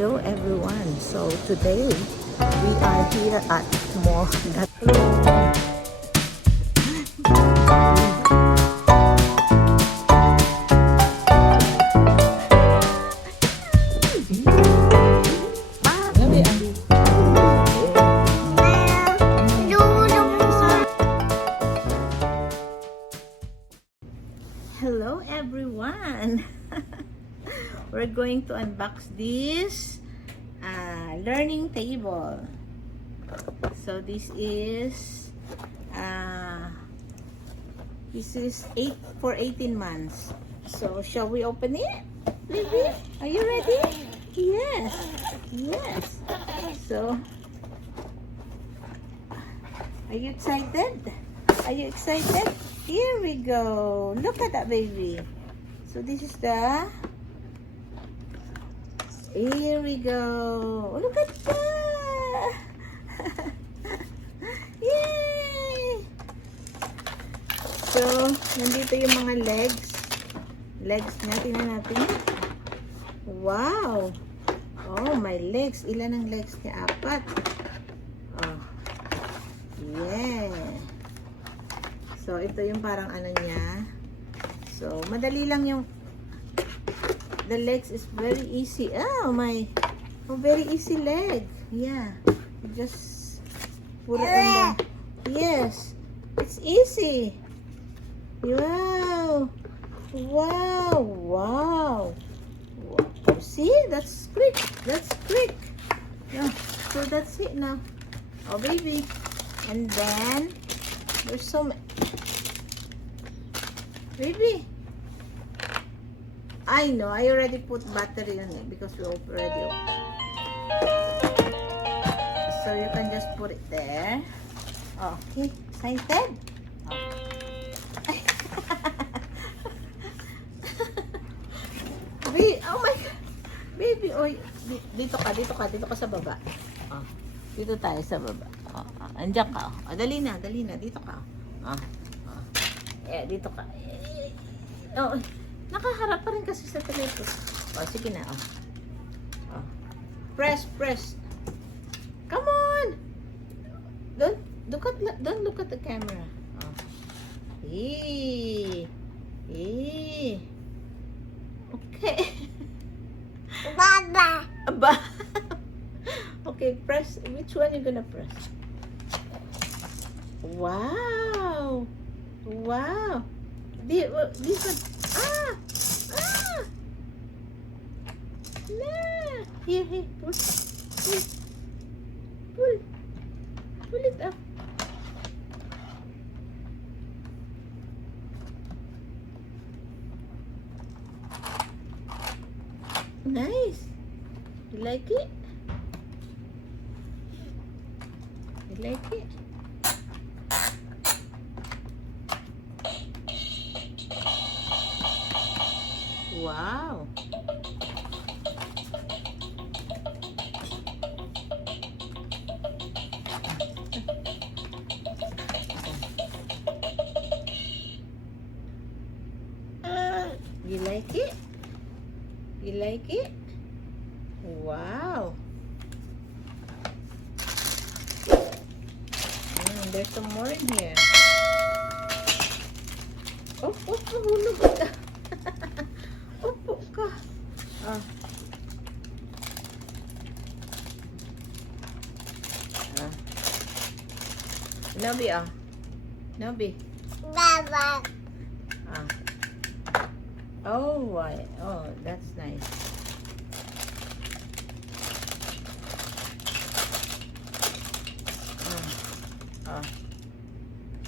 Hello everyone. So today we are here at Mall. Hello everyone. We're going to unbox this learning table. So this is 8 for 18 months. So shall we open it? Baby, are you ready? Yes. Yes. So are you excited? Are you excited? Here we go. Look at that, baby. So this is the... Here we go. Look at that. Yay! So, nandito yung mga legs. Legs niya. Tingnan natin. Wow! Oh, my legs. Ilan ang legs niya? 4. Oh. Yeah. So, ito yung parang ano niya. So, madali lang yung the legs is very easy. Oh, my. Oh, very easy leg. Yeah. Just put it on the... Yes. It's easy. Wow. Wow. Wow. See? That's quick. That's quick. Yeah. So, that's it now. Oh, baby. And then, there's some... Baby. I know, I already put battery on it because we already opened. So you can just put it there. Okay, excited? Oh my God. Baby, oy, dito ka sa baba. Oh, dito tayo sa baba. Andiyan ka. Dali na, dito ka. Dito ka. Oh, nakaharap pa rin kasi sa telepono. Oh, sige na. Oh. Press. Come on. Don't look at the camera. Oh. Okay. Baba. Okay, press. Which one you gonna press? Wow. This one. Nah. Here, pull it up. Nice. You like it? You like it? Wow. You like it? You like it? Wow. There's some more in here. Oh, hulog ka. Opo ka. Nabi. Baba. Oh, why? Oh, that's nice.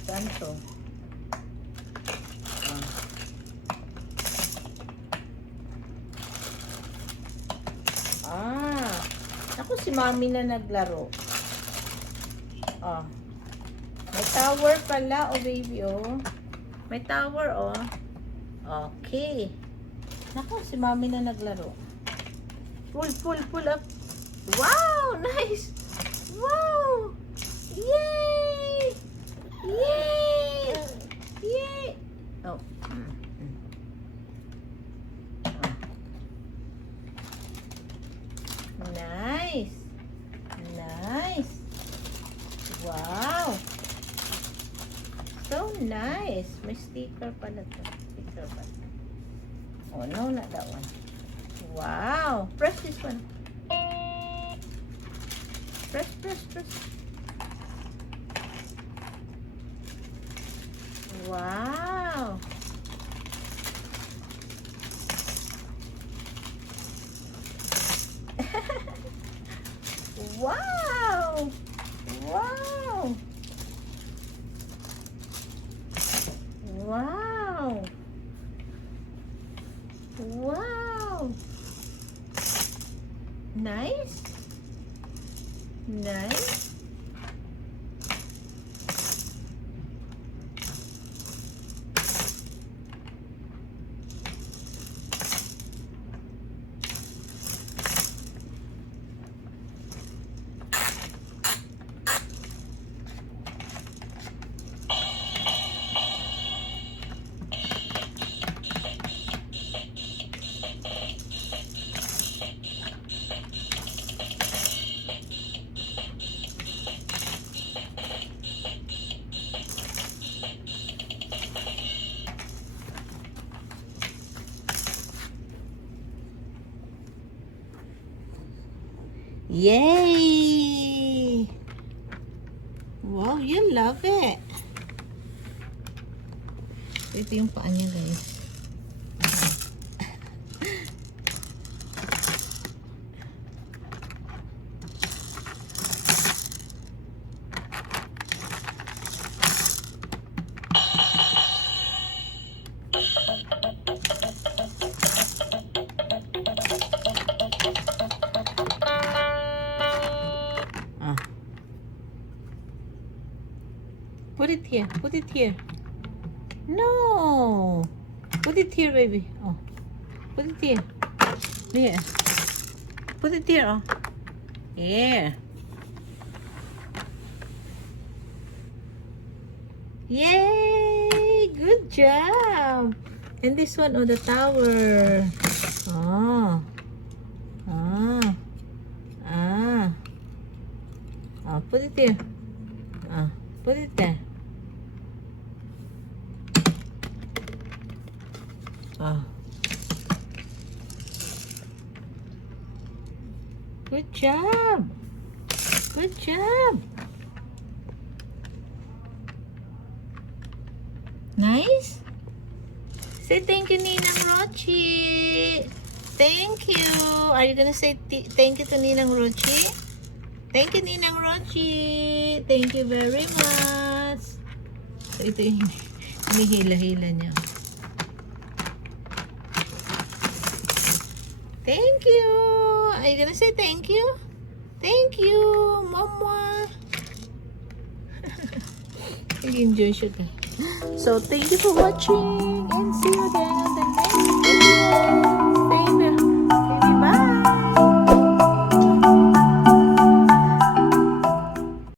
Saan to? Ako si Mami na naglaro. May tower pala, baby, May tower, Okay. Naku, si Mami na naglaro. Pull up. Wow, nice. Wow. Yay! Oh. Nice. Nice. Wow. So nice. May sticker pala to. Sticker pala. Oh no, not that one. Wow. Press this one. Press, press, press. Wow. Wow. Wow. Wow. Wow. Nice. Nice. Yay! Wow, you love it. Ito yung paa niya, guys. Put it here. Put it here. No. Put it here, baby. Oh. Put it here. Here. Put it here. Oh. Here. Yay! Good job. And this one on the tower. Oh. Ah. Ah. Oh, put it here. Ah. Put it there. Ah. Good job. Good job. Nice. Say thank you, Ninang Rochi. Thank you. Are you gonna say thank you to Ninang Rochi? Thank you, Ninang Rochi. Thank you very much. So, ito yung hinihila-hila niya. Thank you. Are you gonna say thank you? Thank you, Mama. Nag-enjoy siya. So, thank you for watching and see you again.